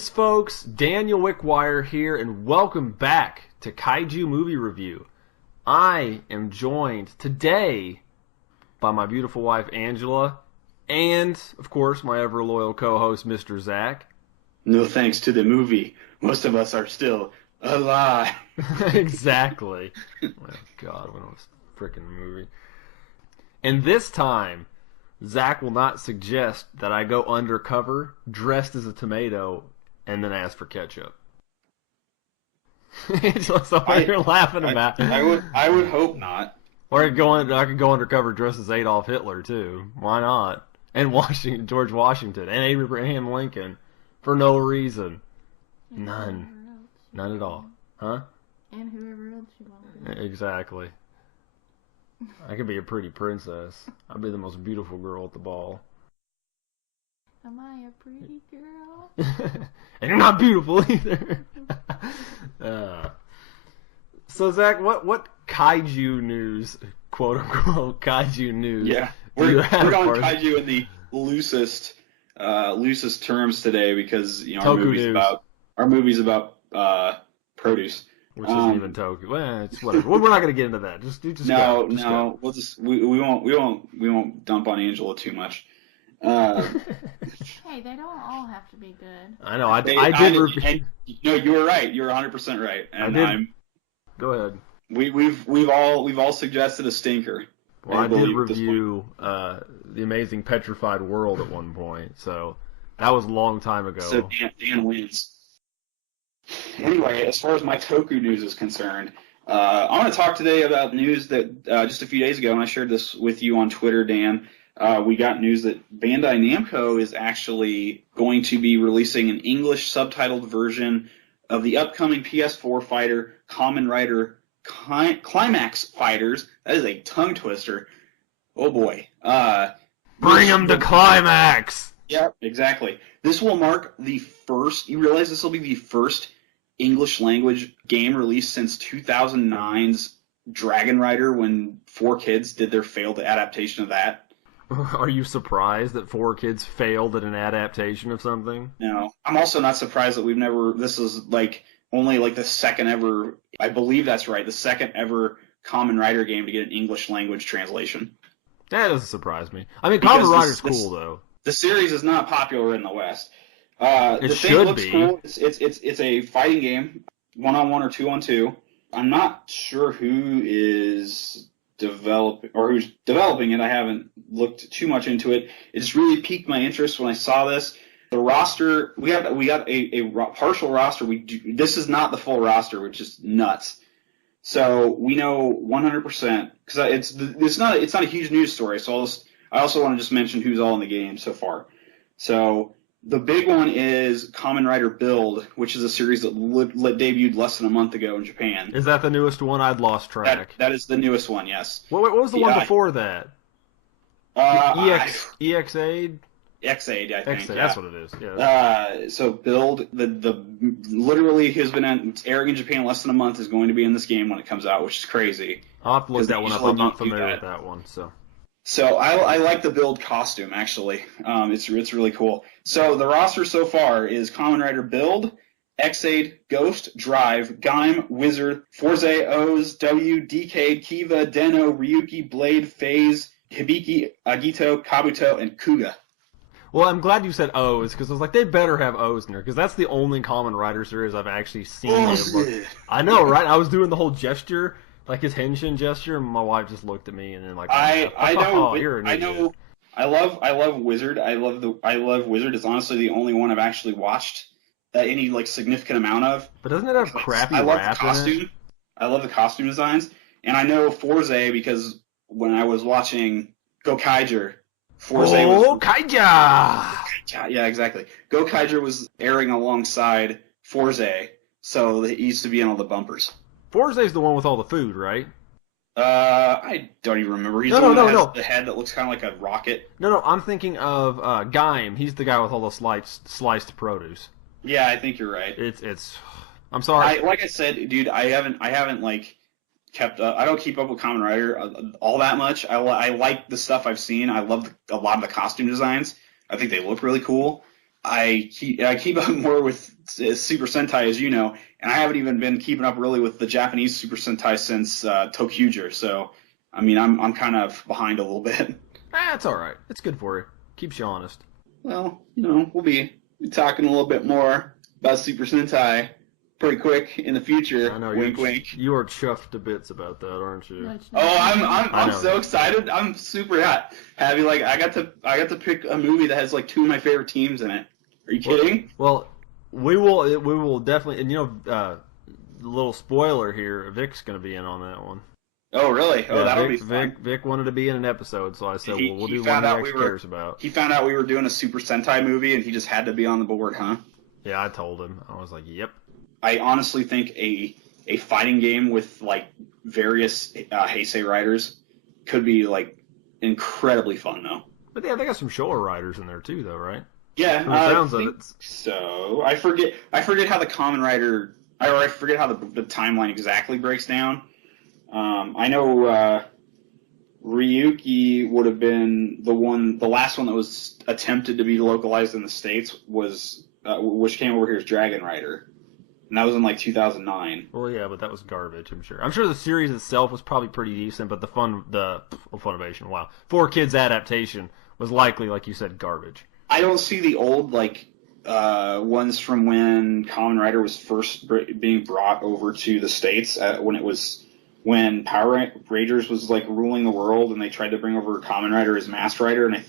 Greetings, folks. Daniel Wickwire here, and welcome back to Kaiju Movie Review. I am joined today by my beautiful wife, Angela, and, of course, my ever-loyal co-host, Mr. Zach. No thanks to the movie. Most of us are still alive. Exactly. Oh, God, what a freaking movie. And this time, Zach will not suggest that I go undercover, dressed as a tomato, and then ask for ketchup. So what you're laughing about? I would hope not. Or I could go undercover dressed as Adolf Hitler too. Why not? And George Washington and Abraham Lincoln for no reason. None at all. Huh? And whoever else you want to be. Exactly. I could be a pretty princess. I'd be the most beautiful girl at the ball. Am I a pretty girl? And you're not beautiful either. So Zach, what kaiju news, quote unquote kaiju news? Yeah, we're going kaiju in the loosest terms today because our movie's about produce. Which isn't even Toku. Well, it's whatever. We're not going to get into that. Just no. Go. We won't dump on Angela too much. Hey, they don't all have to be good. I know. I did. No, you were right. You were 100% right. And Go ahead. We've all suggested a stinker. Well, I did review the Amazing Petrified World at one point, so that was a long time ago. So Dan wins. Anyway, as far as my Toku news is concerned, I want to talk today about news that just a few days ago, and I shared this with you on Twitter, Dan. We got news that Bandai Namco is actually going to be releasing an English subtitled version of the upcoming PS4 fighter Kamen Rider Climax Fighters. That is a tongue twister. Oh boy. Bring them to Climax! Yep, exactly. This will mark the first, you realize this will be the first English language game released since 2009's Dragon Rider when 4Kids did their failed adaptation of that. Are you surprised that 4Kids failed at an adaptation of something? No. I'm also not surprised that this is only the second ever, I believe that's right, the second ever Kamen Rider game to get an English language translation. That doesn't surprise me. I mean, Kamen Rider's cool, though. The series is not popular in the West. It should be. Cool. It's a fighting game, 1-on-1 or 2-on-2. I'm not sure who is who's developing it. I haven't looked too much into it. It just really piqued my interest when I saw this. The roster, we got a partial roster. This is not the full roster, which is nuts. So we know 100% because it's not a huge news story. So I also want to just mention who's all in the game so far. So the big one is Kamen Rider Build, which is a series that debuted less than a month ago in Japan. Is that the newest one? I'd lost track. That is the newest one, yes. What was the one before that? EX-Aid? X-Aid, I think. X-Aid, yeah. That's what it is. Yeah. So Build, literally has been airing in Japan less than a month, is going to be in this game when it comes out, which is crazy. I'll have to look that one up. I'm not familiar with that one, so. So I like the Build costume, actually. It's really cool. So the roster so far is Kamen Rider Build, X-Aid, Ghost, Drive, Gaim, Wizard, Forze, Oz, W, Decade, Kiva, Deno, Ryuki, Blade, Phase, Hibiki, Agito, Kabuto, and Kuga. Well, I'm glad you said O's, because I was like, they better have O's in there, because that's the only Kamen Rider series I've actually seen. I know, right? I was doing the whole gesture, like his henshin gesture, and my wife just looked at me and then I know. You're an idiot. I love Wizard. I love Wizard. It's honestly the only one I've actually watched any significant amount of. But doesn't it have crappy I love rap the costume. in it? I love the costume designs, and I know Forze because when I was watching Gokaiger, Forze yeah, exactly. Gokaiger was airing alongside Forze, so he used to be in all the bumpers. Forze's the one with all the food, right? I don't even remember. He's the one that has the head that looks kind of like a rocket. No, I'm thinking of Gaim. He's the guy with all the sliced produce. Yeah, I think you're right. It's. I'm sorry. Like I said, dude, I haven't kept up. I don't keep up with Kamen Rider all that much. I like the stuff I've seen. I love a lot of the costume designs. I think they look really cool. I keep up more with Super Sentai, as you know, and I haven't even been keeping up really with the Japanese Super Sentai since Tokyuger. So, I mean, I'm kind of behind a little bit. That's all right. It's good for you. Keeps you honest. Well, we'll be talking a little bit more about Super Sentai pretty quick in the future. I know. Wink, wink. You are chuffed to bits about that, aren't you? Oh, I'm so excited. I'm super happy. Like I got to pick a movie that has like two of my favorite teams in it. Are you kidding? Well, we will definitely. And little spoiler here. Vic's going to be in on that one. Oh, really? Oh, yeah, that'll be fun. Vic wanted to be in an episode, so I said, we'll do found one out Vic cares about. He found out we were doing a Super Sentai movie, and he just had to be on the board, huh? Yeah, I told him. I was like, yep. I honestly think a fighting game with like various Heisei riders could be like incredibly fun, though. But yeah, they got some Showa riders in there too, though, right? Yeah, sounds of it. So I forget how the Kamen Rider, or I forget how the timeline exactly breaks down. I know Ryuki would have been the last one that was attempted to be localized in the States was which came over here as Dragon Rider. And that was in like 2009. Well, yeah, but that was garbage, I'm sure. I'm sure the series itself was probably pretty decent, but the Funimation, wow. 4Kids adaptation was likely, like you said, garbage. I don't see the old, like, ones from when Kamen Rider was first being brought over to the States, when Power Rangers was, like, ruling the world, and they tried to bring over Kamen Rider as Masked Rider, and I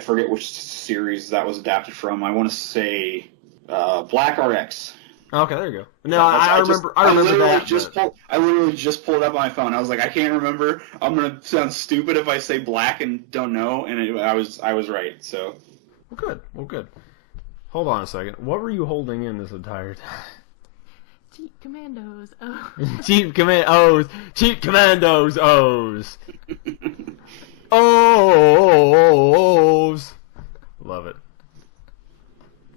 forget which series that was adapted from. I want to say Black RX. Okay, there you go. No, I remember that. I literally just pulled it up on my phone. I was like, I can't remember. I'm gonna sound stupid if I say black and don't know, and I was right. So. Well, good. Hold on a second. What were you holding in this entire time? Cheap Commandos. Oh. Cheap Commandos. O's. Love it.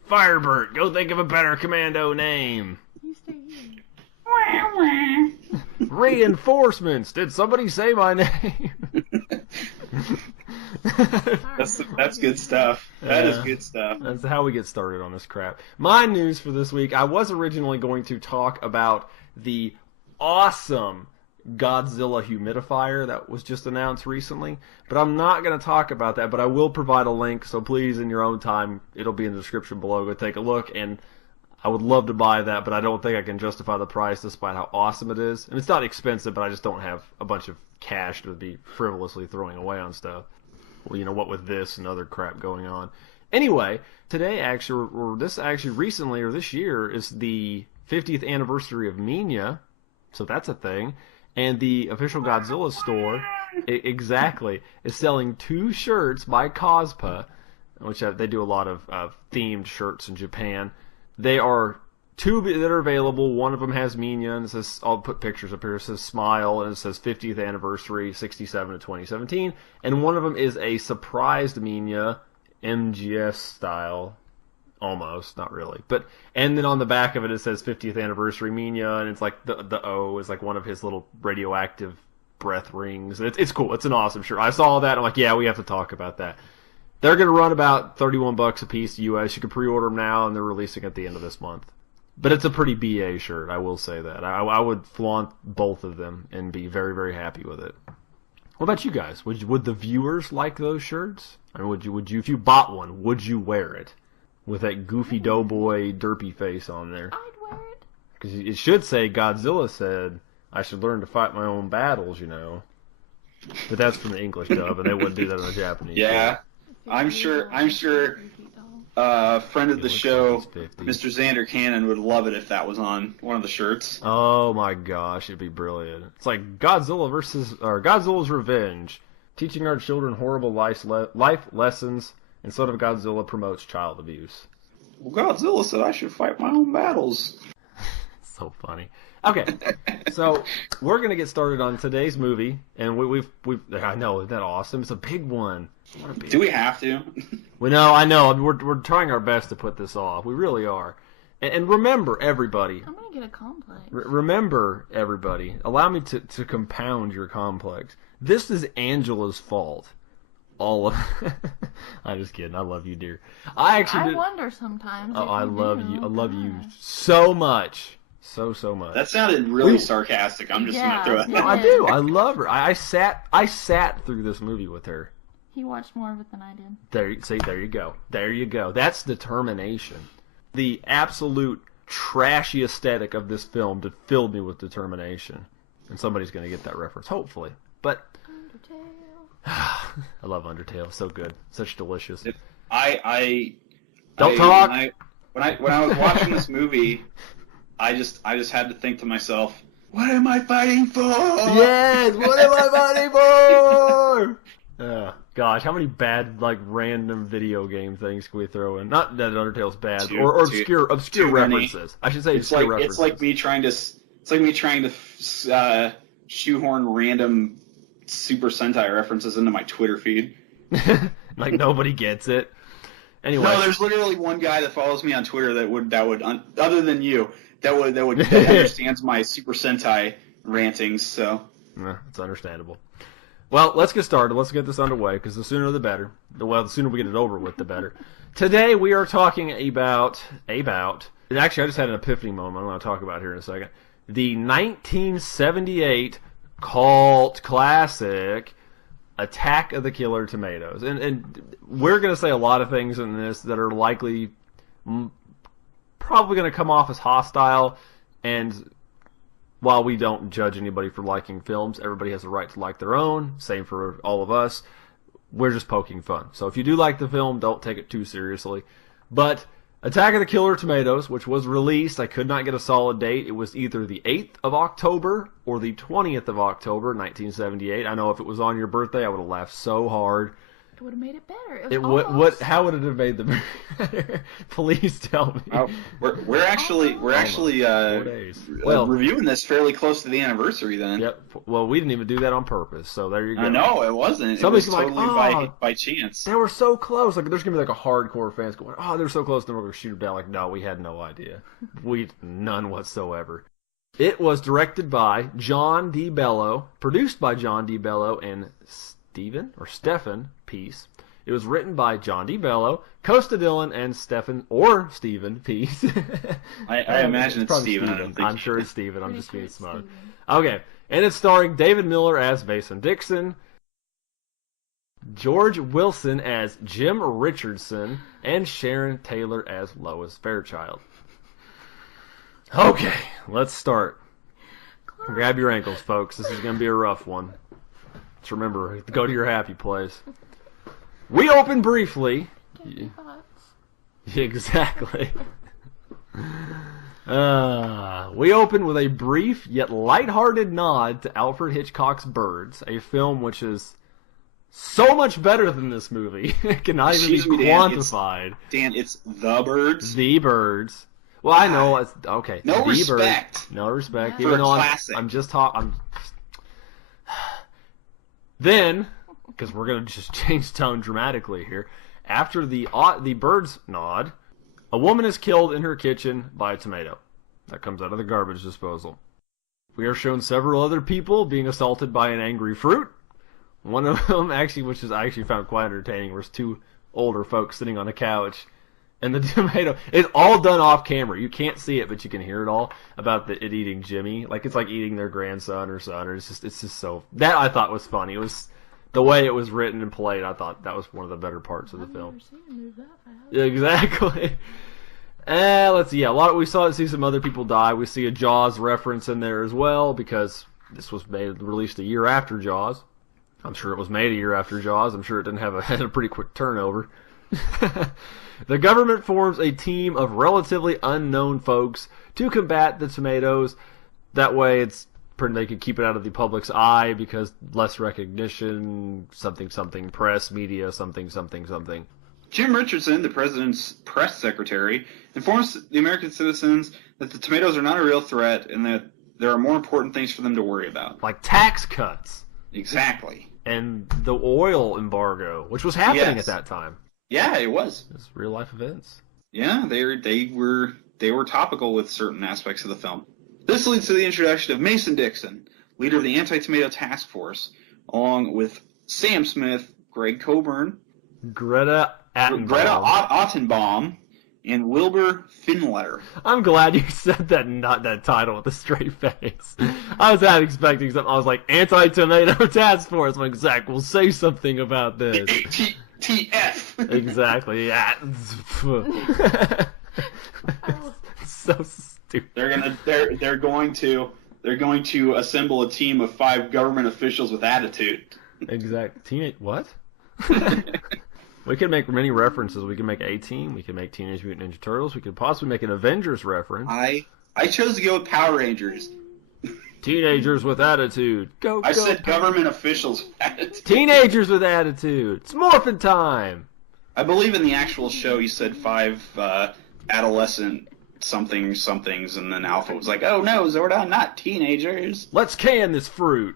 Firebird, go think of a better commando name. You stay here. Reinforcements. Did somebody say my name? That's good stuff. That is good stuff. That's how we get started on this crap. My news for this week, I was originally going to talk about the awesome Godzilla humidifier that was just announced recently, but I'm not going to talk about that, but I will provide a link, so please, in your own time, it'll be in the description below, go take a look, and I would love to buy that, but I don't think I can justify the price despite how awesome it is. And it's not expensive, but I just don't have a bunch of cash to be frivolously throwing away on stuff. Well, you know, what with this and other crap going on. Anyway, today actually, or this year, is the 50th anniversary of Minya, so that's a thing. And the official Godzilla store, exactly, is selling 2 shirts by Cospa, which they do a lot of themed shirts in Japan. They are 2 that are available. One of them has Minya, and it says, I'll put pictures up here. It says Smile, and it says 50th anniversary, 67 to 2017. And one of them is a surprised Minya, MGS style. Almost, not really. And then on the back of it, it says 50th anniversary Minya, and it's like the O is like one of his little radioactive breath rings. It's cool. It's an awesome shirt. I saw that. I'm like, yeah, we have to talk about that. They're going to run about $31 a piece US. You can pre-order them now, and they're releasing at the end of this month. But it's a pretty BA shirt, I will say that. I would flaunt both of them and be very, very happy with it. What about you guys? Would the viewers like those shirts? I mean, would you if you bought one, would you wear it? With that goofy doughboy derpy face on there. I'd wear it. Because it should say, Godzilla said, I should learn to fight my own battles, you know. But that's from the English dub, and they wouldn't do that in the Japanese. Yeah. I'm sure friend of the show, Mr. Xander Cannon, would love it if that was on one of the shirts. Oh my gosh, it'd be brilliant. It's like Godzilla's Revenge, teaching our children horrible life lessons. And Son of Godzilla promotes child abuse. Well, Godzilla said I should fight my own battles. So funny. Okay, so we're gonna get started on today's movie, and we've I know, isn't that awesome? It's a big one. Do we have to? I know. We're trying our best to put this off. We really are. And remember, everybody. I'm gonna get a complex. Remember, everybody. Allow me to compound your complex. This is Angela's fault. all of. I'm just kidding. I love you, dear. I actually. I wonder sometimes. Oh, if I you love do. you. I love you so much, so much. That sounded really sarcastic. I'm just Yeah, gonna throw it. yeah. No, I do. I love her. I sat through this movie with her. He watched more of it than I did. There you go. There you go. That's determination. The absolute trashy aesthetic of this film filled me with determination. And somebody's going to get that reference, hopefully. But Undertale. I love Undertale. So good. Such delicious. Don't Talk. talk. When I was watching this movie, I just had to think to myself, what am I fighting for? Yes, what am I fighting for? Gosh, how many bad, like, random video game things can we throw in? Not that Undertale's bad, or obscure references. I should say obscure references. It's like me trying to shoehorn random Super Sentai references into my Twitter feed. Like nobody gets it. Anyway, no, there's literally one guy that follows me on Twitter that would other than you that understands my Super Sentai rantings. So it's understandable. Well, let's get started. Let's get this underway, because the sooner the better. The sooner we get it over with, the better. Today we are talking about. And actually, I just had an epiphany moment I'm going to talk about here in a second. The 1978 cult classic, Attack of the Killer Tomatoes. And we're going to say a lot of things in this that are likely, probably going to come off as hostile, and while we don't judge anybody for liking films, everybody has a right to like their own. Same for all of us. We're just poking fun. So if you do like the film, don't take it too seriously. But Attack of the Killer Tomatoes, which was released, I could not get a solid date. It was either the 8th of October or the 20th of October, 1978. I know if it was on your birthday, I would have laughed so hard. It would have made it better. It was almost... How would it have made the movie better? Please tell me. We're actually 4 days. Reviewing this fairly close to the anniversary then. Yep. Well, we didn't even do that on purpose, so there you go. I know, it wasn't. Somebody's it was totally by chance. They were so close. Like, there's going to be like a hardcore fans going, oh, they're so close, then we're going to shoot them down. Like, no, we had no idea. None whatsoever. It was directed by John D. Bello, produced by John D. Bello and Stephen Peace. It was written by John D. Bello, Costa Dillon, and Stephen Peace. I imagine it's Stephen. I'm sure it's Stephen. I'm just being smart. Okay. And it's starring David Miller as Mason Dixon, George Wilson as Jim Richardson, and Sharon Taylor as Lois Fairchild. Okay, let's start. Grab your ankles, folks. This is going to be a rough one. Just remember, go to your happy place. We open briefly. Exactly. We open with a brief yet lighthearted nod to Alfred Hitchcock's Birds, a film which is so much better than this movie. It cannot even be quantified. Dan, it's The Birds? The Birds. Well, I know. It's, okay. No respect. Birds. No respect. For even a though classic. I'm just talking. Then, because we're going to just change tone dramatically here, after the Birds nod, a woman is killed in her kitchen by a tomato. That comes out of the garbage disposal. We are shown several other people being assaulted by an angry fruit. One of them, actually, which is I actually found quite entertaining, was 2 older folks sitting on a couch. And the tomato, it's all done off camera. You can't see it, but you can hear it all about it eating Jimmy. Like, it's like eating their grandson or son. Or it's just so, that I thought was funny. It was, the way it was written and played, I thought that was one of the better parts of the film. I've never seen it move that fast. Exactly. Let's see. Yeah, we see some other people die. We see a Jaws reference in there as well, because this was released a year after Jaws. I'm sure it was made a year after Jaws. I'm sure it didn't had a pretty quick turnover. The government forms a team of relatively unknown folks to combat the tomatoes. That way, they can keep it out of the public's eye because less recognition, something, press, media, something. Jim Richardson, the president's press secretary, informs the American citizens that the tomatoes are not a real threat and that there are more important things for them to worry about. Like tax cuts. Exactly. And the oil embargo, which was happening at that time. Yeah, it was. It's real life events. Yeah, they were topical with certain aspects of the film. This leads to the introduction of Mason Dixon, leader of the Anti-Tomato Task Force, along with Sam Smith, Greg Coburn, Greta Ottenbaum, and Wilbur Finletter. I'm glad you said that title with a straight face. I was half expecting something. I was like, Anti-Tomato Task Force. I'm like, Zach, we'll say something about this. ATF. Exactly. Yeah. So stupid. They're going to assemble a team of 5 government officials with attitude. Exactly. What? We could make many references. We could make A-Team. We could make Teenage Mutant Ninja Turtles. We could possibly make an Avengers reference. I chose to go with Power Rangers. Teenagers with attitude. I said government officials with attitude. Teenagers with attitude. It's morphin' time. I believe in the actual show you said 5 adolescent somethings, and then Alpha was like, "Oh no, Zordon, not teenagers. Let's can this fruit."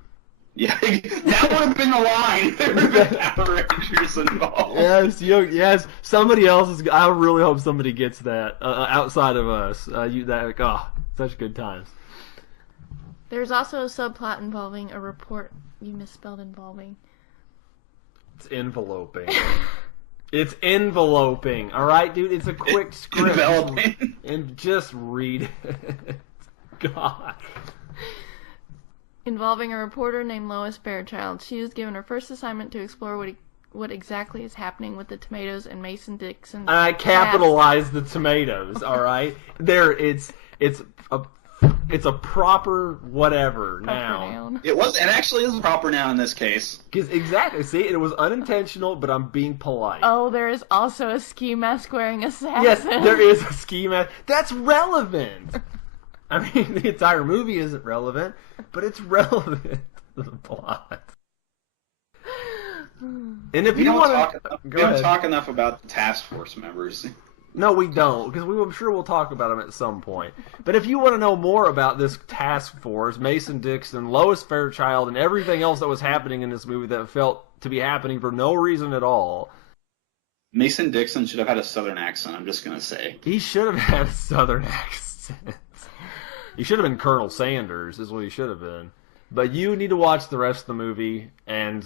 Yeah, that would have been the line. There would have been Power Rangers involved. Yes. Somebody else is. I really hope somebody gets that outside of us. Such good times. There's also a subplot involving a report. You misspelled involving. It's enveloping. It's enveloping. All right, dude. It's a quick script. Enveloping. And just read it. God. Involving a reporter named Lois Fairchild. She was given her first assignment to explore what exactly is happening with the tomatoes and Mason Dixon. I capitalized the tomatoes. All right, it's a proper whatever noun. It actually is a proper noun in this case. Exactly. See, it was unintentional, but I'm being polite. Oh, there is also a ski mask wearing assassin. Yes, there is a ski mask. That's relevant. I mean, the entire movie isn't relevant, but it's relevant to the plot. And if you want to... We don't talk enough about the task force members. No, we don't, because I'm sure we'll talk about them at some point. But if you want to know more about this task force, Mason Dixon, Lois Fairchild, and everything else that was happening in this movie that felt to be happening for no reason at all... Mason Dixon should have had a southern accent, I'm just going to say. He should have had a southern accent. He should have been Colonel Sanders, is what he should have been. But you need to watch the rest of the movie, and...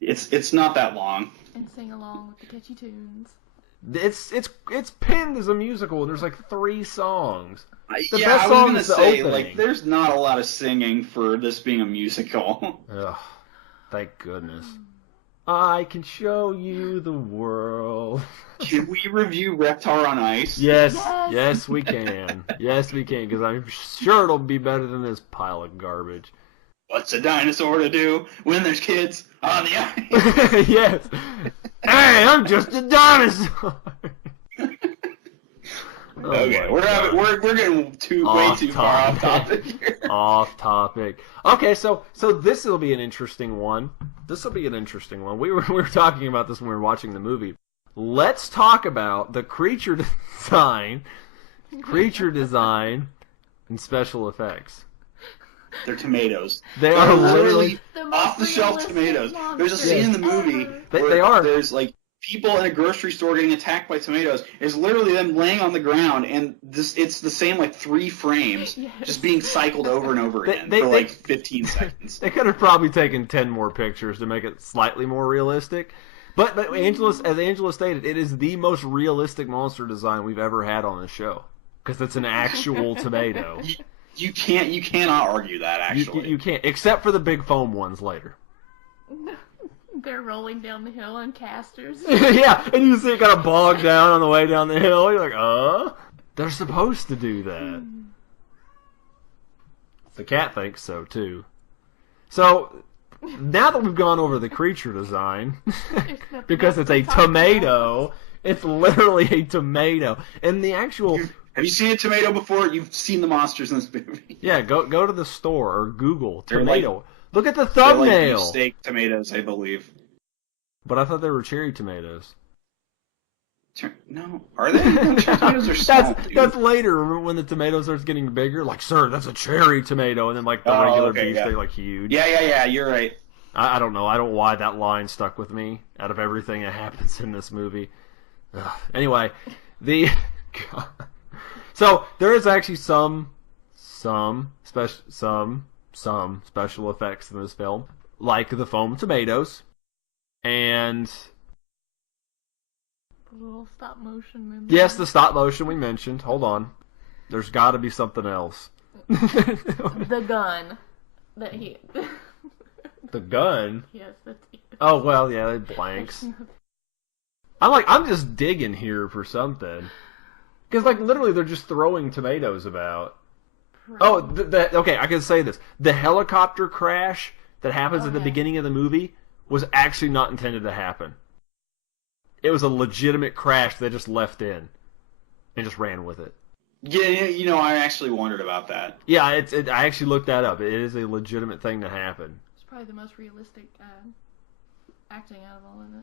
It's not that long. And sing along with the catchy tunes. It's pinned as a musical, and there's like 3 songs. The best song is the opening. Like, there's not a lot of singing for this being a musical. Ugh, thank goodness. I can show you the world. Can we review Reptar on Ice? Yes, we can. Yes, we can, because I'm sure it'll be better than this pile of garbage. What's a dinosaur to do when there's kids on the ice? Yes. Hey, I'm just a dinosaur. Okay, we're getting way too far off topic here. Off topic. Okay, so this will be an interesting one. We were talking about this when we were watching the movie. Let's talk about the creature design, and special effects. They're tomatoes. They are literally off-the-shelf tomatoes. There's a scene in the movie where there's like people in a grocery store getting attacked by tomatoes. It's literally them laying on the ground, and it's the same like 3 frames, just being cycled over and over again for like 15 seconds. They could have probably taken 10 more pictures to make it slightly more realistic. But as Angela stated, it is the most realistic monster design we've ever had on the show, because it's an actual tomato. You cannot argue that, actually. You can't, except for the big foam ones later. They're rolling down the hill on casters. Yeah, and you see it kind of bog down on the way down the hill. You're like, they're supposed to do that. The cat thinks so, too. So, now that we've gone over the creature design, because it's a tomato, it's literally a tomato. And the actual... Have you seen a tomato before? You've seen the monsters in this movie. Yeah, go to the store or Google tomato. Look at the thumbnail. They're like steak tomatoes, I believe. But I thought they were cherry tomatoes. No, are they? Cherry tomatoes are small. That's later. Remember when the tomato starts getting bigger? Like, sir, that's a cherry tomato, and then like the regular beef, they're like huge. Yeah. You're right. I don't know. I don't know why that line stuck with me. Out of everything that happens in this movie. Anyway, God. So there is actually some special effects in this film, like the foam tomatoes, and The little stop motion movie. yes, the stop motion we mentioned. Hold on. There's got to be something else. The gun that he. The gun? Yes, that's. Oh, well, yeah, it blanks. I'm just digging here for something. Because, like, literally they're just throwing tomatoes about. Oh, okay, I can say this. The helicopter crash that happens at the beginning of the movie was actually not intended to happen. It was a legitimate crash they just left in and just ran with it. Yeah, I actually wondered about that. Yeah, I actually looked that up. It is a legitimate thing to happen. It's probably the most realistic acting out of all of it.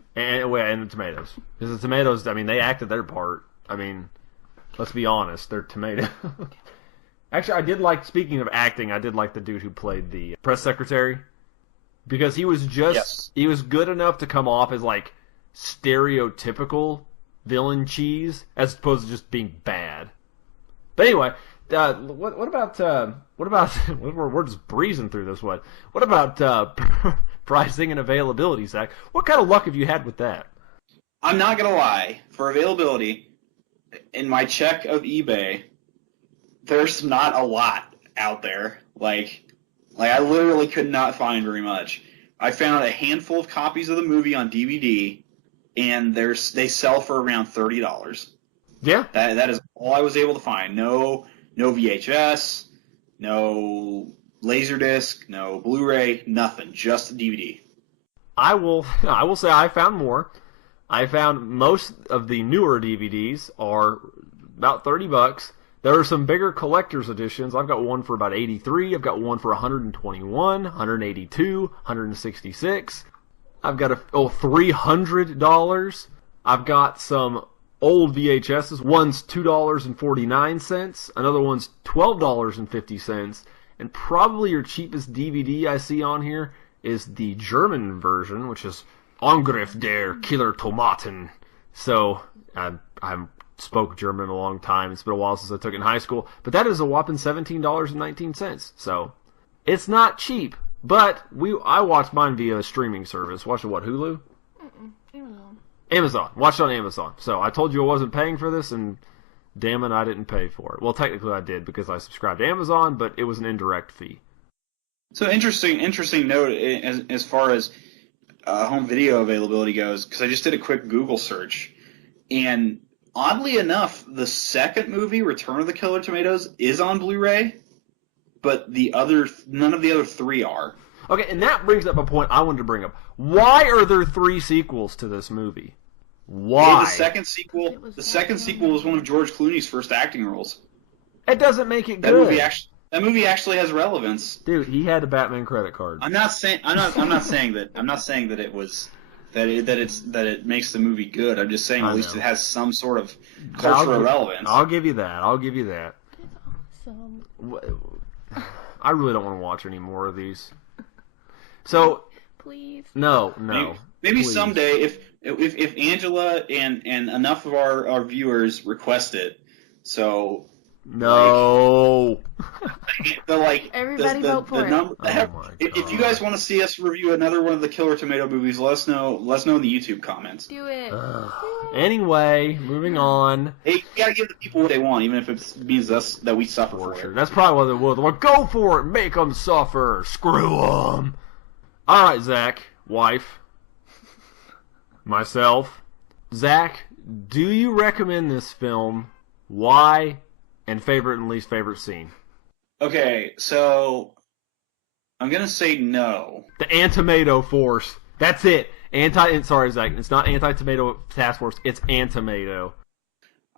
And the tomatoes. Because the tomatoes, I mean, they acted their part. I mean, let's be honest, they're tomatoes. Actually, speaking of acting, I did like the dude who played the press secretary. Because he was he was good enough to come off as, like, stereotypical villain cheese, as opposed to just being bad. But anyway, what about we're just breezing through this one. What about pricing and availability, Zach? What kind of luck have you had with that? I'm not gonna lie, for availability, in my check of eBay, there's not a lot out there. Like I literally could not find very much. I found a handful of copies of the movie on DVD, and they sell for around $30. Yeah, that is all I was able to find. No VHS, no Laserdisc, no Blu-ray, nothing. Just DVD. I will say I found more. I found most of the newer DVDs are about $30. There are some bigger collector's editions. I've got one for about $83. I've got one for $121, $182, $166. I've got $300. I've got some old VHSs. One's $2.49. Another one's $12.50. And probably your cheapest DVD I see on here is the German version, which is Angriff der Killer Tomaten. So, I haven't spoke German in a long time. It's been a while since I took it in high school. But that is a whopping $17.19. So, it's not cheap. But I watched mine via a streaming service. Watched it, what, Hulu? Amazon. Watched it on Amazon. So, I told you I wasn't paying for this, and damn it, I didn't pay for it. Well, technically I did because I subscribed to Amazon, but it was an indirect fee. So, interesting note as far as home video availability goes, because I just did a quick Google search, and oddly enough, the second movie, Return of the Killer Tomatoes, is on Blu-ray, but none of the other three are. Okay, and that brings up a point I wanted to bring up. Why are there 3 sequels to this movie? Why? Well, the second sequel was one of George Clooney's first acting roles. It doesn't make it That good. movie actually has relevance. Dude, he had a Batman credit card. I'm not saying that it was that it makes the movie good. I'm just saying at least it has some sort of cultural relevance. I'll give you that. That's awesome. I really don't want to watch any more of these. So, please. No. Maybe please. someday if Angela and enough of our viewers request it, so no. Everybody vote for it. If you guys want to see us review another one of the Killer Tomato movies, let us know in the YouTube comments. Do it. Anyway, moving on. Hey, you gotta give the people what they want, even if it means that we suffer for it. That's probably what they will. They're like, go for it, make them suffer, screw them. All right, Zach, wife, myself, Zach, do you recommend this film? Why? And favorite and least favorite scene. Okay, so I'm gonna say no. The Antomato Force. That's it. Sorry, Zach. It's not Anti-Tomato Task Force. It's Antomato.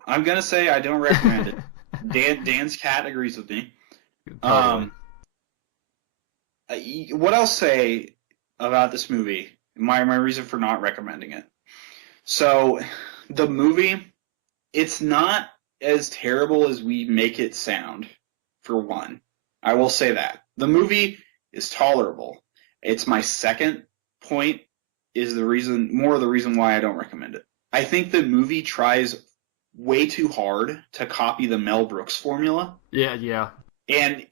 I'm gonna say I don't recommend it. Dan's cat agrees with me. Totally. What I'll say about this movie, my reason for not recommending it. So, the movie, it's not as terrible as we make it sound, for one. I will say that. The movie is tolerable. It's my second point, is the reason why I don't recommend it. I think the movie tries way too hard to copy the Mel Brooks formula. Yeah. And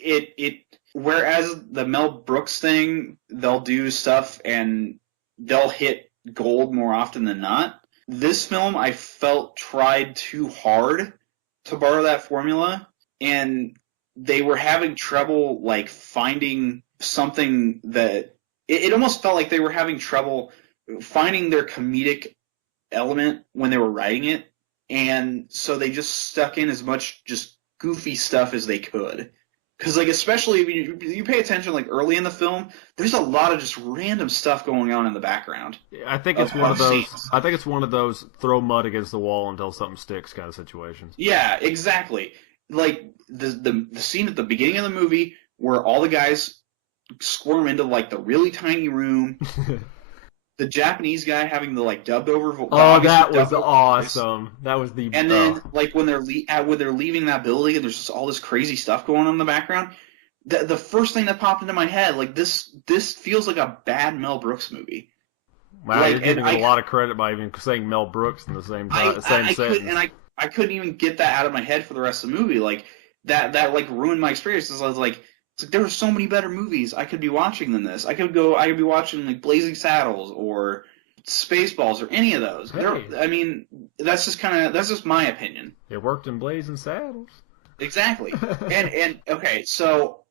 whereas the Mel Brooks thing, they'll do stuff and they'll hit gold more often than not. This film, I felt, tried too hard to borrow that formula, and they were having trouble like finding something that it almost felt like they were having trouble finding their comedic element when they were writing it, and so they just stuck in as much just goofy stuff as they could. Because, like, especially if you pay attention, like, early in the film, there's a lot of just random stuff going on in the background. I think it's one of those. I think it's one of those throw mud against the wall until something sticks kind of situations. Yeah, exactly. Like the scene at the beginning of the movie where all the guys squirm into like the really tiny room. The Japanese guy having the like dubbed over voice. Oh, that was awesome. That was the. And then like when they're leaving that building and there's just all this crazy stuff going on in the background. The first thing that popped into my head, like this feels like a bad Mel Brooks movie. Wow, you're giving a lot of credit by even saying Mel Brooks in the same sentence. I couldn't even get that out of my head for the rest of the movie. Like that like ruined my experience. I was like, it's like there were so many better movies I could be watching than this. I could be watching like Blazing Saddles or Spaceballs or any of those. Hey. I mean, that's just my opinion. It worked in Blazing Saddles. Exactly. and okay, so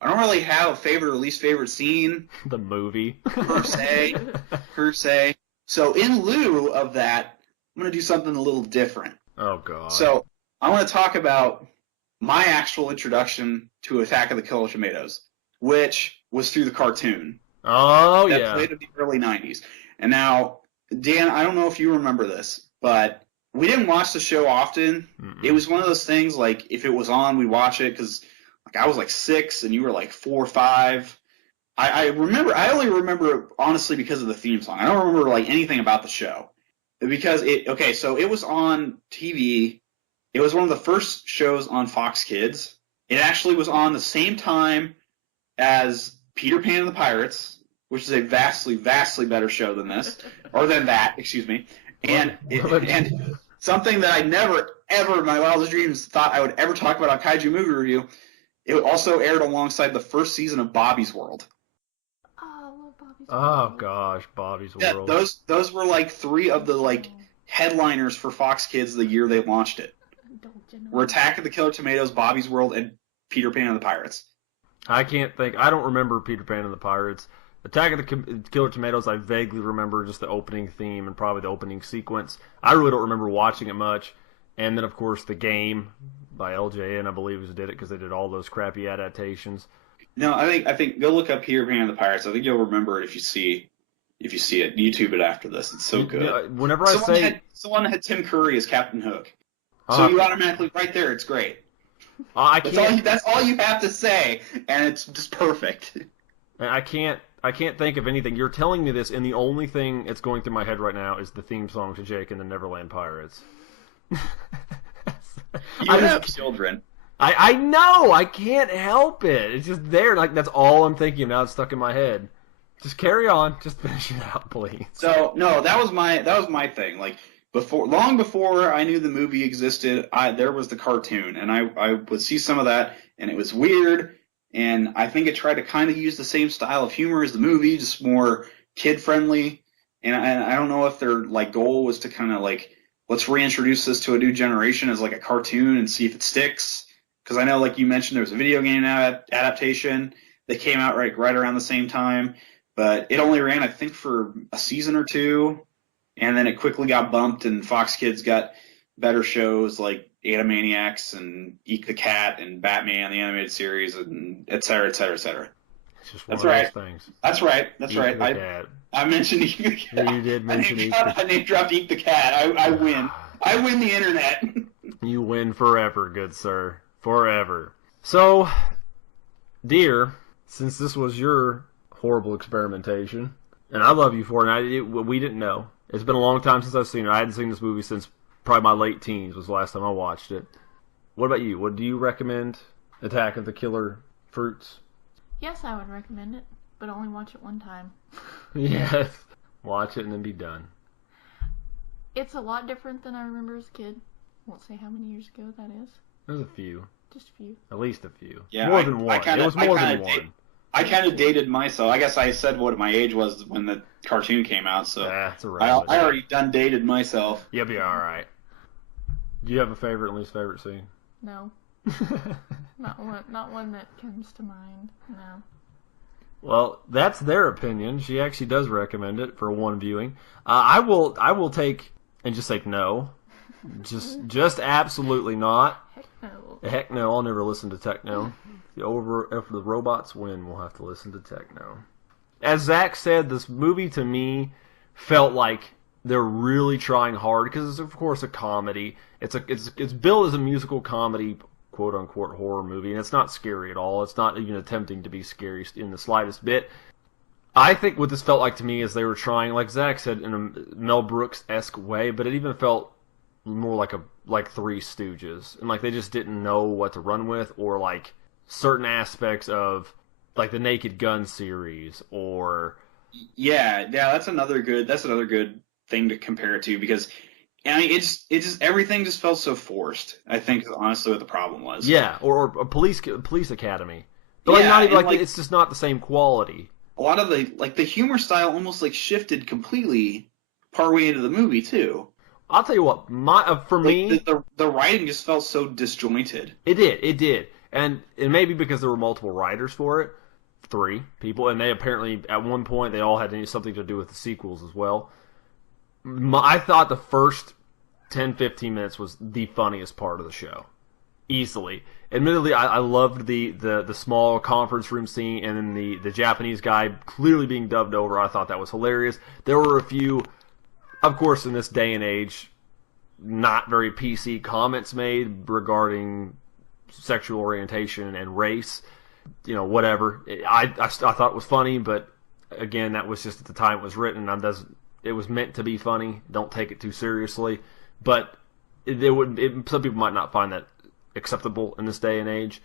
I don't really have a favorite or least favorite scene. The movie. Per se. So in lieu of that, I'm going to do something a little different. Oh, God. So I want to talk about my actual introduction to Attack of the Killer Tomatoes, which was through the cartoon. Oh, yeah. That played in the early 90s. And now, Dan, I don't know if you remember this, but we didn't watch the show often. Mm-mm. It was one of those things, like, if it was on, we'd watch it, because like, I was like 6 and you were like 4 or 5. I only remember, honestly, because of the theme song. I don't remember, like, anything about the show. Because so it was on TV. It was one of the first shows on Fox Kids. It actually was on the same time as Peter Pan and the Pirates, which is a vastly, vastly better show than this, or than that, excuse me. And something that I never, ever in my wildest dreams thought I would ever talk about on Kaiju Movie Review, it also aired alongside the first season of Bobby's World. Oh gosh, Bobby's World. Yeah, those were like 3 of the like headliners for Fox Kids the year they launched it. Were Attack of the Killer Tomatoes, Bobby's World, and Peter Pan and the Pirates. I don't remember Peter Pan and the Pirates. Attack of the Killer Tomatoes, I vaguely remember just the opening theme and probably the opening sequence. I really don't remember watching it much. And then, of course, The Game by LJN, I believe, did it because they did all those crappy adaptations. No, I think go look up Peter Pan and the Pirates. I think you'll remember it if you see it. YouTube it after this. It's so good. Yeah, whenever I say it's the one that had Tim Curry as Captain Hook. So you automatically right there. It's great. That's all you have to say, and it's just perfect. I can't think of anything. You're telling me this, and the only thing that's going through my head right now is the theme song to Jake and the Neverland Pirates. You have children. I know. I can't help it. It's just there. Like that's all I'm thinking of now. It's stuck in my head. Just carry on. Just finish it out, please. So no, that was my thing. Like long before I knew the movie existed, there was the cartoon, and I would see some of that, and it was weird. And I think it tried to kind of use the same style of humor as the movie, just more kid friendly. And I don't know if their like goal was to kind of like let's reintroduce this to a new generation as like a cartoon and see if it sticks. Because I know, like you mentioned, there was a video game adaptation that came out right around the same time, but it only ran, I think, for a season or 2, and then it quickly got bumped, and Fox Kids got better shows like Animaniacs and Eek the Cat and Batman, the animated series, and et cetera, et cetera, et cetera. It's just one of those things. That's right. Eek the Cat. I mentioned Eek the Cat. You did mention Eek the Cat. I name dropped Eek the Cat. I win. I win the internet. You win forever, good sir. Forever. So, dear, since this was your horrible experimentation, and I love you for it, we didn't know. It's been a long time since I've seen it. I hadn't seen this movie since probably my late teens was the last time I watched it. What about you? What do you recommend? Attack of the Killer Fruits? Yes, I would recommend it, but only watch it one time. Yes. Watch it and then be done. It's a lot different than I remember as a kid. Won't say how many years ago that is. There's a few. Just a few. At least a few. Yeah, more than one. It was more than one. I kind of dated myself. I guess I said what my age was when the cartoon came out, so That's a I already done dated myself. You'll be all right. Do you have a favorite and least favorite scene? No. Not one that comes to mind. No. Well, that's their opinion. She actually does recommend it for one viewing. I will take and just say no. Just absolutely not. Heck no. Heck no, I'll never listen to techno. If the robots win, we'll have to listen to techno. As Zach said, this movie to me felt like they're really trying hard because it's of course a comedy. It's billed as a musical comedy, quote unquote horror movie, and it's not scary at all. It's not even attempting to be scary in the slightest bit. I think what this felt like to me is they were trying, like Zach said, in a Mel Brooks-esque way, but it even felt more like Three Stooges, and like they just didn't know what to run with, or like certain aspects of like the Naked Gun series, or yeah, that's another good thing to compare it to, because I mean, it's just everything just felt so forced. I think is honestly what the problem was. Yeah, or a police academy, but like not even like it's just not the same quality. A lot of the humor style almost like shifted completely partway into the movie too. I'll tell you what, for me, the writing just felt so disjointed. It did, and maybe because there were multiple writers for it, 3 people, and they apparently at one point they all had something to do with the sequels as well. I thought the first 10-15 minutes was the funniest part of the show, easily. Admittedly, I loved the small conference room scene, and then the Japanese guy clearly being dubbed over. I thought that was hilarious. There were a few, of course, in this day and age, not very PC comments made regarding sexual orientation and race. You know, whatever. I thought it was funny, but again, that was just at the time it was written. It was meant to be funny. Don't take it too seriously. But some people might not find that acceptable in this day and age.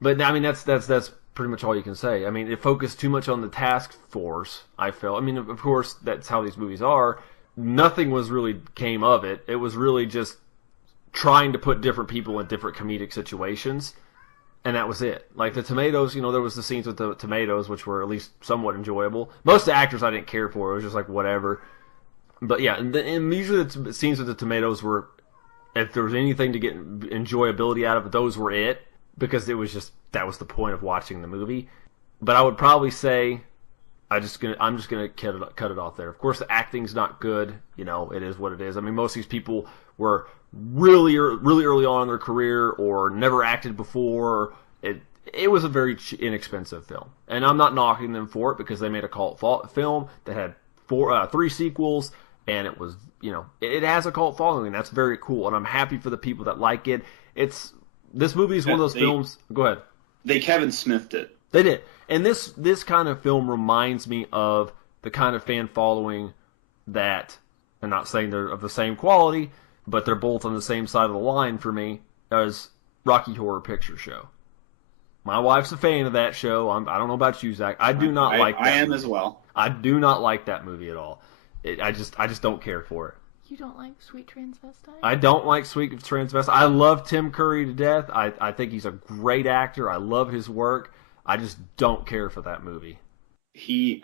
But I mean, that's pretty much all you can say. I mean, it focused too much on the task force, I felt. I mean, of course, that's how these movies are. Nothing came of it. It was really just trying to put different people in different comedic situations, and that was it. Like the tomatoes, there was the scenes with the tomatoes, which were at least somewhat enjoyable. Most of the actors I didn't care for. It was just like whatever. But yeah, and usually the scenes with the tomatoes were, if there was anything to get enjoyability out of it, those were it, because it was just, that was the point of watching the movie. But I would probably say I'm just gonna cut it off there. Of course, the acting's not good. It is what it is. I mean, most of these people were really early on in their career or never acted before. It was a very inexpensive film, and I'm not knocking them for it because they made a cult film that had 3 sequels, and it was it has a cult following, and that's very cool, and I'm happy for the people that like it. This movie is one of those films. Go ahead. They Kevin Smithed it. They did. And this kind of film reminds me of the kind of fan following that, I'm not saying they're of the same quality, but they're both on the same side of the line for me, as Rocky Horror Picture Show. My wife's a fan of that show. I don't know about you, Zach. I do not like that. I am movie. As well. I do not like that movie at all. I just don't care for it. You don't like Sweet Transvestite? I don't like Sweet Transvestite. I love Tim Curry to death. I think he's a great actor. I love his work. I just don't care for that movie.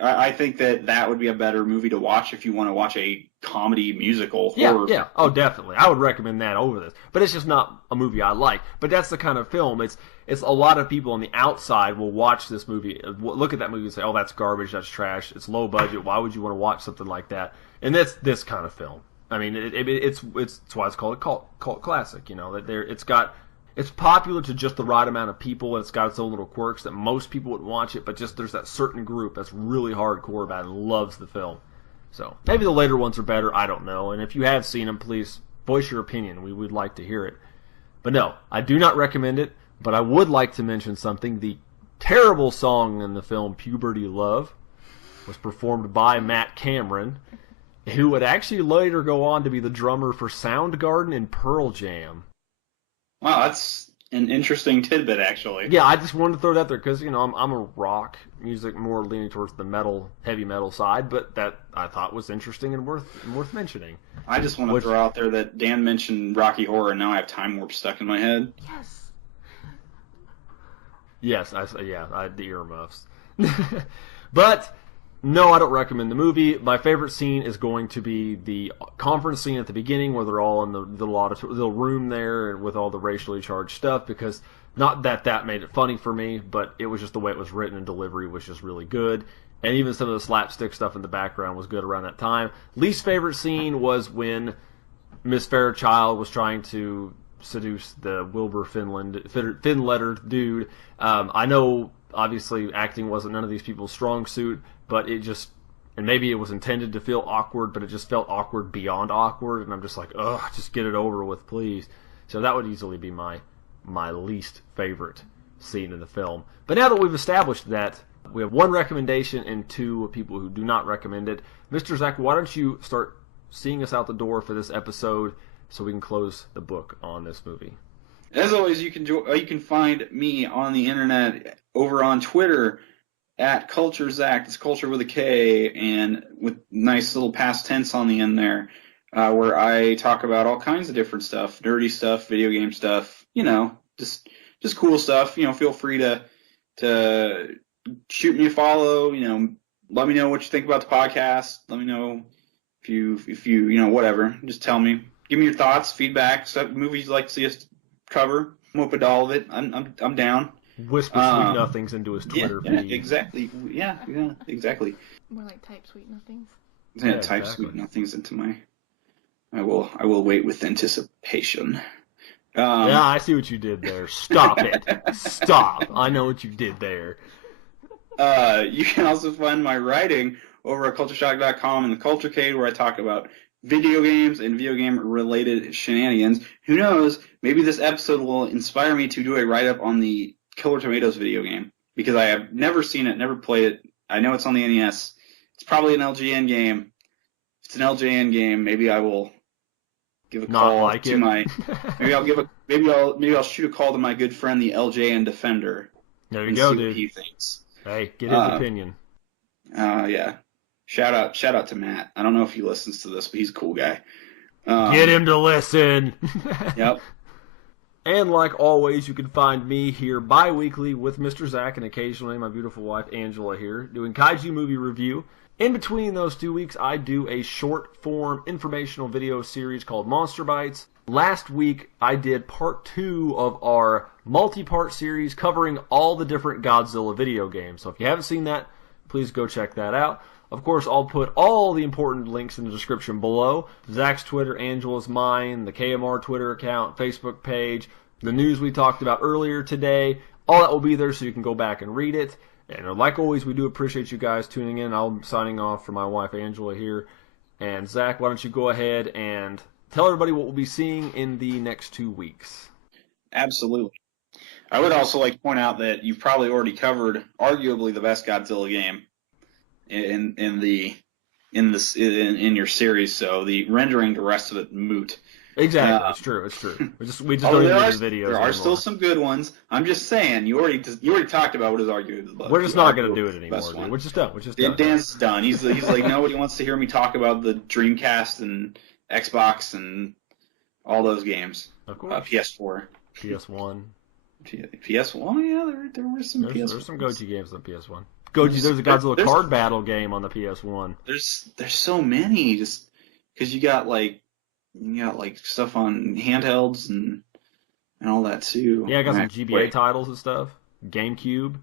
I think that would be a better movie to watch if you want to watch a comedy musical horror. Yeah. Oh, definitely. I would recommend that over this. But it's just not a movie I like. But that's the kind of film. It's a lot of people on the outside will watch this movie, look at that movie and say, "Oh, that's garbage. That's trash. It's low budget. Why would you want to watch something like that?" And that's this kind of film. I mean, it's why it's called a cult classic. It's popular to just the right amount of people, and it's got its own little quirks that most people wouldn't watch it, but just there's that certain group that's really hardcore about it and loves the film. So maybe the later ones are better, I don't know. And if you have seen them, please voice your opinion. We would like to hear it. But no, I do not recommend it, but I would like to mention something. The terrible song in the film Puberty Love was performed by Matt Cameron, who would actually later go on to be the drummer for Soundgarden and Pearl Jam. Wow, that's an interesting tidbit, actually. Yeah, I just wanted to throw that there because, I'm a rock music, more leaning towards the heavy metal side, but that I thought was interesting and worth mentioning. I just want to throw out there that Dan mentioned Rocky Horror, and now I have Time Warp stuck in my head. Yes. Yes, I had the earmuffs. But no, I don't recommend the movie. My favorite scene is going to be the conference scene at the beginning where they're all in the little room there with all the racially charged stuff, because not that made it funny for me, but it was just the way it was written and delivery was just really good. And even some of the slapstick stuff in the background was good around that time. Least favorite scene was when Miss Fairchild was trying to seduce the Wilbur Finletter dude. I know, obviously, acting wasn't none of these people's strong suit, but it just, and maybe it was intended to feel awkward, but it just felt awkward beyond awkward, and I'm just like, ugh, just get it over with, please. So that would easily be my least favorite scene in the film. But now that we've established that, we have one recommendation and two people who do not recommend it. Mr. Zach, why don't you start seeing us out the door for this episode so we can close the book on this movie? As always, you can find me on the internet over on Twitter at CultureZach. It's culture with a K and with nice little past tense on the end there, where I talk about all kinds of different stuff, nerdy stuff, video game stuff, just cool stuff. Feel free to shoot me a follow. Let me know what you think about the podcast. Let me know if you whatever. Just tell me. Give me your thoughts, feedback, stuff, movies you'd like to see us cover. I'm open to all of it. I'm down. Whisper sweet nothings into his Twitter feed. Yeah, exactly. Yeah, exactly. More like type sweet nothings. Yeah, type exactly. Sweet nothings into my. I will wait with anticipation. Yeah, I see what you did there. Stop it. Stop. I know what you did there. You can also find my writing over at cultureshock.com in the Culturecade, where I talk about video games and video game related shenanigans. Who knows? Maybe this episode will inspire me to do a write-up on the Killer Tomatoes video game, because I have never seen it, never played it. I know it's on the NES. It's probably an LJN game. If it's an LJN game, maybe I will give a call to my. Maybe I'll shoot a call to my good friend, the LJN Defender. There you go, see dude. What he thinks. Hey, get his opinion. Yeah. Shout out to Matt. I don't know if he listens to this, but he's a cool guy. Get him to listen. Yep. And like always, you can find me here bi-weekly with Mr. Zach and occasionally my beautiful wife Angela here doing Kaiju Movie Review. In between those 2 weeks, I do a short-form informational video series called Monster Bites. Last week, I did part 2 of our multi-part series covering all the different Godzilla video games. So if you haven't seen that, please go check that out. Of course, I'll put all the important links in the description below. Zach's Twitter, Angela's mine, the KMR Twitter account, Facebook page, the news we talked about earlier today. All that will be there so you can go back and read it. And like always, we do appreciate you guys tuning in. I'm signing off for my wife, Angela, here. And Zach, why don't you go ahead and tell everybody what we'll be seeing in the next 2 weeks. Absolutely. I would also like to point out that you've probably already covered arguably the best Godzilla game in your series, so the rendering the rest of it moot. Exactly, it's true. We just don't need the videos. There are still some good ones. I'm just saying, you already talked about what is arguably. We're just not going to do it anymore, dude. We're just done. Dan's done. He's like, nobody wants to hear me talk about the Dreamcast and Xbox and all those games. Of course. PS4. PS1. PS1, yeah, there were some PS1. There's some Goji games on PS1. There's a Godzilla card battle game on the PS1. There's so many, just because you got like stuff on handhelds and all that too. Yeah, I got some GBA titles and stuff. GameCube.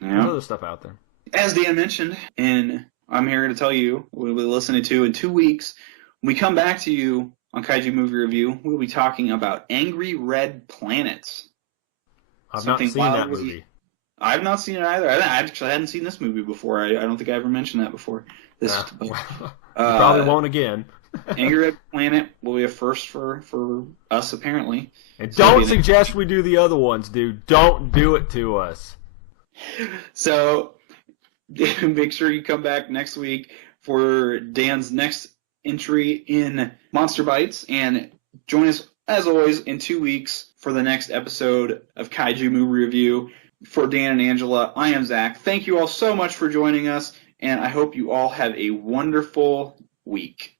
Yeah. There's other stuff out there. As Dan mentioned, and I'm here to tell you what we'll be listening to in 2 weeks. When we come back to you on Kaiju Movie Review, we'll be talking about Angry Red Planets. I've not seen that movie. I've not seen it either. I actually hadn't seen this movie before. I don't think I ever mentioned that before. You probably won't again. Angry Red Planet will be a first for us, apparently. And don't suggest we do the other ones, dude. Don't do it to us. So make sure you come back next week for Dan's next entry in Monster Bites, and join us, as always, in 2 weeks for the next episode of Kaiju Movie Review. For Dan and Angela, I am Zach. Thank you all so much for joining us, and I hope you all have a wonderful week.